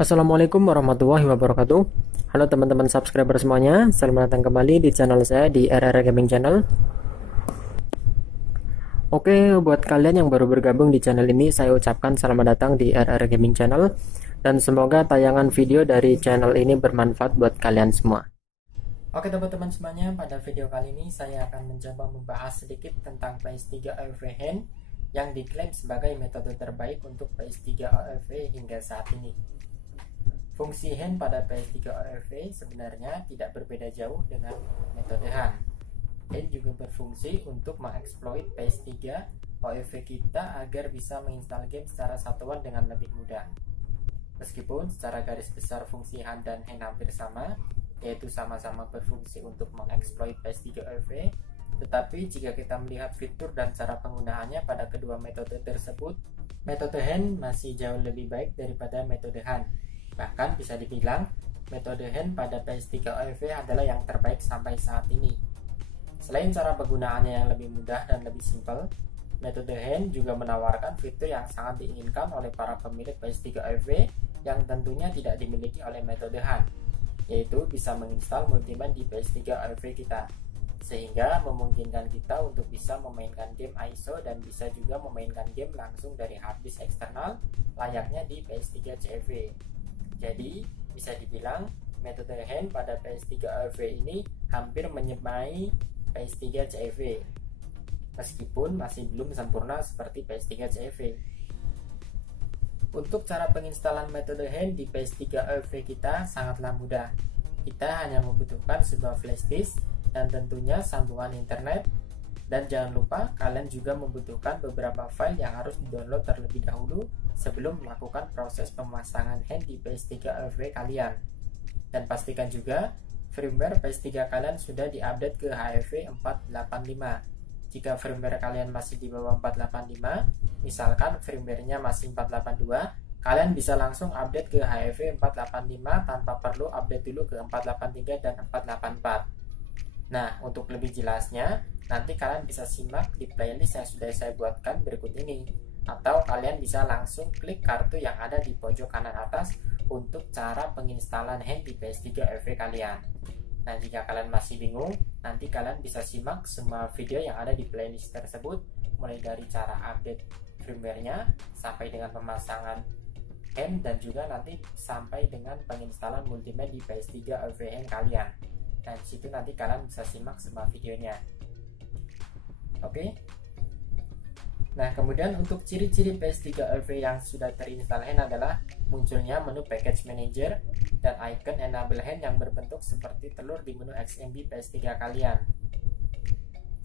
Assalamualaikum warahmatullahi wabarakatuh. Halo teman-teman subscriber semuanya, selamat datang kembali di channel saya di RR Gaming Channel. Oke, buat kalian yang baru bergabung di channel ini, saya ucapkan selamat datang di RR Gaming Channel, dan semoga tayangan video dari channel ini bermanfaat buat kalian semua. Oke teman-teman semuanya, pada video kali ini saya akan mencoba membahas sedikit tentang PS3 AOV Hand yang diklaim sebagai metode terbaik untuk PS3 AOV hingga saat ini. Fungsi hand pada PS3 AOV sebenarnya tidak berbeda jauh dengan metode hand. Hand juga berfungsi untuk mengeksploit PS3 AOV kita agar bisa menginstal game secara satuan dengan lebih mudah. Meskipun secara garis besar fungsi hand dan hand hampir sama, yaitu sama-sama berfungsi untuk mengeksploit PS3 AOV, tetapi jika kita melihat fitur dan cara penggunaannya pada kedua metode tersebut, metode hand masih jauh lebih baik daripada metode hand. Bahkan bisa dibilang metode hand pada PS3 AOV adalah yang terbaik sampai saat ini. Selain cara penggunaannya yang lebih mudah dan lebih simpel, metode hand juga menawarkan fitur yang sangat diinginkan oleh para pemilik PS3 AOV yang tentunya tidak dimiliki oleh metode hand, yaitu bisa menginstal multiman di PS3 AOV kita, sehingga memungkinkan kita untuk bisa memainkan game ISO dan bisa juga memainkan game langsung dari harddisk eksternal layaknya di PS3 CEV. Jadi bisa dibilang metode hand pada PS3 AOV ini hampir menyamai PS3 CEV, meskipun masih belum sempurna seperti PS3 CEV. Untuk cara penginstalan metode hand di PS3 AOV kita sangatlah mudah. Kita hanya membutuhkan sebuah flash disk dan tentunya sambungan internet. Dan jangan lupa kalian juga membutuhkan beberapa file yang harus di-download terlebih dahulu sebelum melakukan proses pemasangan hand di PS3 AOV kalian. Dan pastikan juga firmware PS3 kalian sudah diupdate ke HEV 485. Jika firmware kalian masih di bawah 485, misalkan firmware-nya masih 482, kalian bisa langsung update ke HEV 485 tanpa perlu update dulu ke 483 dan 484. Nah, untuk lebih jelasnya, nanti kalian bisa simak di playlist yang sudah saya buatkan berikut ini. Atau kalian bisa langsung klik kartu yang ada di pojok kanan atas untuk cara penginstalan hand di PS3 AOV kalian. Nah, jika kalian masih bingung, nanti kalian bisa simak semua video yang ada di playlist tersebut, mulai dari cara update firmware-nya, sampai dengan pemasangan hand, dan juga nanti sampai dengan penginstalan multiman di PS3 AOV hand kalian. Nah, disitu nanti kalian bisa simak semua videonya. Oke. Nah, kemudian untuk ciri-ciri PS3 AOV yang sudah terinstall hand adalah munculnya menu package manager dan icon enable hand yang berbentuk seperti telur di menu XMB PS3 kalian.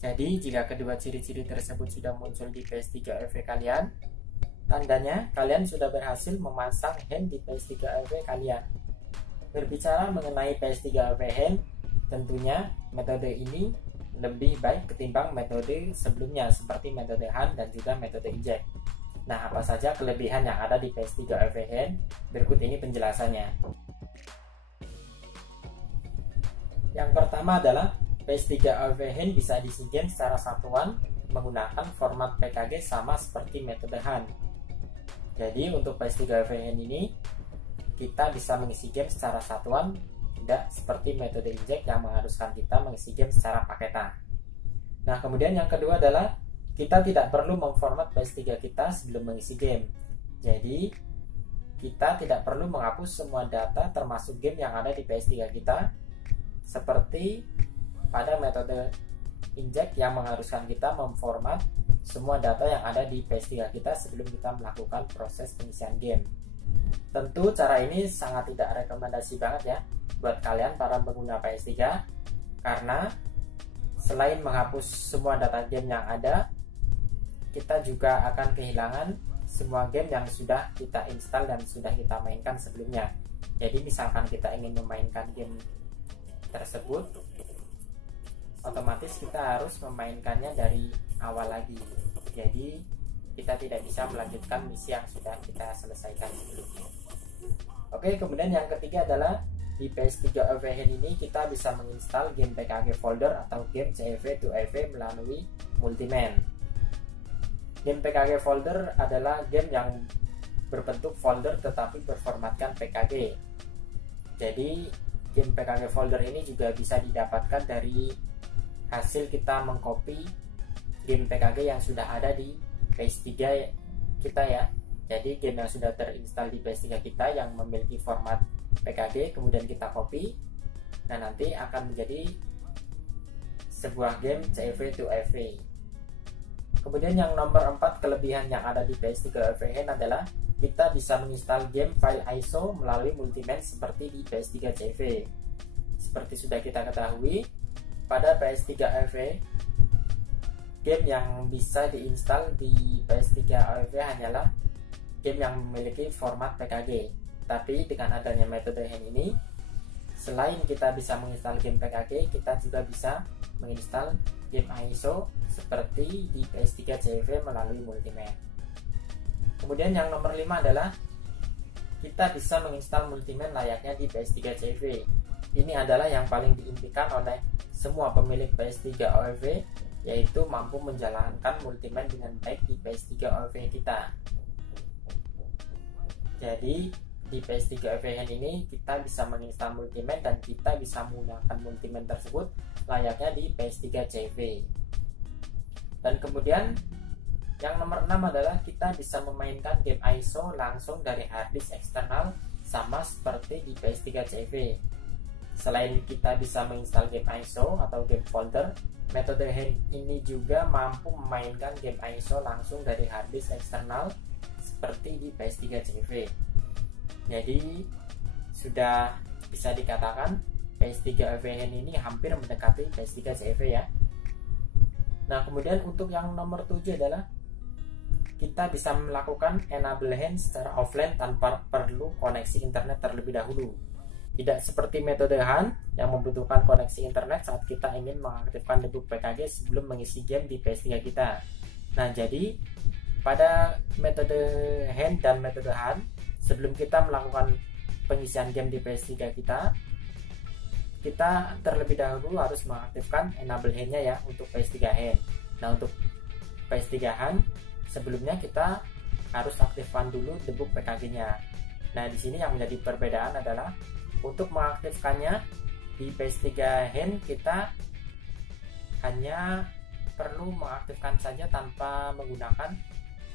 Jadi, jika kedua ciri-ciri tersebut sudah muncul di PS3 AOV kalian, tandanya kalian sudah berhasil memasang hand di PS3 AOV kalian. Berbicara mengenai PS3 AOV hand, tentunya metode ini lebih baik ketimbang metode sebelumnya seperti metode hand dan juga metode inject. Nah, apa saja kelebihan yang ada di PS3 AOV hand? Berikut ini penjelasannya. Yang pertama adalah PS3 AOV hand bisa diisi game secara satuan menggunakan format PKG sama seperti metode hand. Jadi untuk PS3 AOV hand ini kita bisa mengisi game secara satuan, tidak seperti metode inject yang mengharuskan kita mengisi game secara paketan. Nah, kemudian yang kedua adalah kita tidak perlu memformat PS3 kita sebelum mengisi game. Jadi kita tidak perlu menghapus semua data termasuk game yang ada di PS3 kita seperti pada metode inject yang mengharuskan kita memformat semua data yang ada di PS3 kita sebelum kita melakukan proses pengisian game. Tentu cara ini sangat tidak rekomendasi banget ya buat kalian para pengguna PS3, karena selain menghapus semua data game yang ada, kita juga akan kehilangan semua game yang sudah kita install dan sudah kita mainkan sebelumnya. Jadi misalkan kita ingin memainkan game tersebut, otomatis kita harus memainkannya dari awal lagi. Jadi kita tidak bisa melanjutkan misi yang sudah kita selesaikan sebelumnya. Oke, kemudian yang ketiga adalah di PS3 AOV hand ini kita bisa menginstal game PKG folder atau game CEV to AOV melalui Multiman. Game PKG folder adalah game yang berbentuk folder tetapi berformatkan PKG. Jadi game PKG folder ini juga bisa didapatkan dari hasil kita mengcopy game PKG yang sudah ada di PS3 kita ya. Jadi game yang sudah terinstall di PS3 kita yang memiliki format PKG kemudian kita copy, nah nanti akan menjadi sebuah game CEV to EV. Kemudian yang nomor 4 kelebihan yang ada di PS3 EV Hand adalah kita bisa menginstal game file ISO melalui Multiman seperti di PS3 CEV. Seperti sudah kita ketahui, pada PS3 EV game yang bisa diinstal di PS3 EV hanyalah game yang memiliki format PKG. Tapi dengan adanya metode hand ini, selain kita bisa menginstal game PKG, kita juga bisa menginstal game ISO seperti di PS3 CEV melalui Multiman. Kemudian yang nomor 5 adalah kita bisa menginstal Multiman layaknya di PS3 CEV. Ini adalah yang paling diimpikan oleh semua pemilik PS3 OEV, yaitu mampu menjalankan Multiman dengan baik di PS3 OEV kita. Jadi di PS3 EV Hand ini kita bisa menginstal Multiman dan kita bisa menggunakan Multiman tersebut layaknya di PS3 CEV. Dan kemudian yang nomor 6 adalah kita bisa memainkan game ISO langsung dari harddisk eksternal sama seperti di PS3 CEV. Selain kita bisa menginstal game ISO atau game folder, metode hand ini juga mampu memainkan game ISO langsung dari harddisk eksternal seperti di PS3 CEV. Jadi sudah bisa dikatakan PS3 EV Hand ini hampir mendekati PS3 CEV ya. Nah kemudian untuk yang nomor 7 adalah kita bisa melakukan enable hand secara offline tanpa perlu koneksi internet terlebih dahulu. Tidak seperti metode hand yang membutuhkan koneksi internet saat kita ingin mengaktifkan debug PKG sebelum mengisi game di PS3 kita. Nah jadi pada metode hand dan metode hand, sebelum kita melakukan pengisian game di PS3 kita terlebih dahulu harus mengaktifkan enable hand-nya ya untuk PS3 hand. Nah untuk PS3 hand sebelumnya kita harus aktifkan dulu debug PKG-nya. Nah di sini yang menjadi perbedaan adalah untuk mengaktifkannya di PS3 hand kita hanya perlu mengaktifkan saja tanpa menggunakan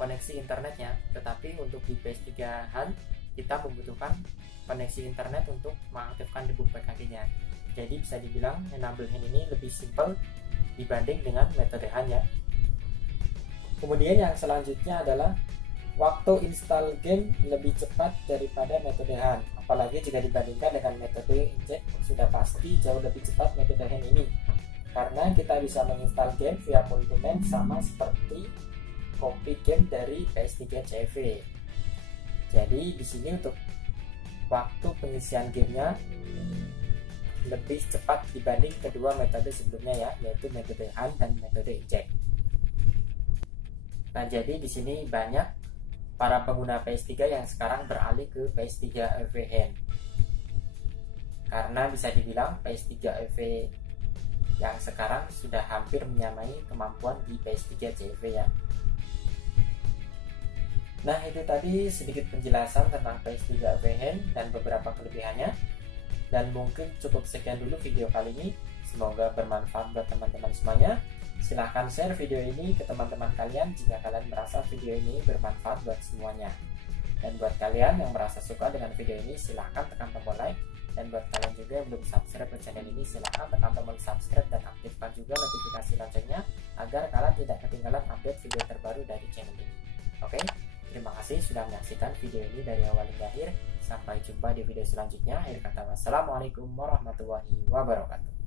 koneksi internetnya, tetapi untuk di PS3 hand kita membutuhkan koneksi internet untuk mengaktifkan debug PKG-nya. Jadi bisa dibilang enable hand ini lebih simple dibanding dengan metode hand ya. Kemudian yang selanjutnya adalah waktu install game lebih cepat daripada metode hand, apalagi jika dibandingkan dengan metode inject, sudah pasti jauh lebih cepat metode hand ini karena kita bisa menginstal game via Multiman sama seperti copy game dari PS3 CEV. Jadi di sini untuk waktu pengisian gamenya lebih cepat dibanding kedua metode sebelumnya ya, yaitu metode hand dan metode inject. Nah jadi di sini banyak para pengguna PS3 yang sekarang beralih ke PS3 EV Hand karena bisa dibilang PS3 EV yang sekarang sudah hampir menyamai kemampuan di PS3 CEV ya. Nah itu tadi sedikit penjelasan tentang PS3 EV Hand dan beberapa kelebihannya, dan mungkin cukup sekian dulu video kali ini. Semoga bermanfaat buat teman-teman semuanya. Silahkan share video ini ke teman-teman kalian jika kalian merasa video ini bermanfaat buat semuanya. Dan buat kalian yang merasa suka dengan video ini, silahkan tekan tombol like. Dan buat kalian juga yang belum subscribe ke channel ini, silahkan tekan tombol subscribe dan aktifkan juga notifikasi loncengnya agar kalian tidak ketinggalan update video terbaru dari channel ini. Oke, terima kasih sudah menyaksikan video ini dari awal hingga akhir. Sampai jumpa di video selanjutnya. Akhir kata, wassalamualaikum warahmatullahi wabarakatuh.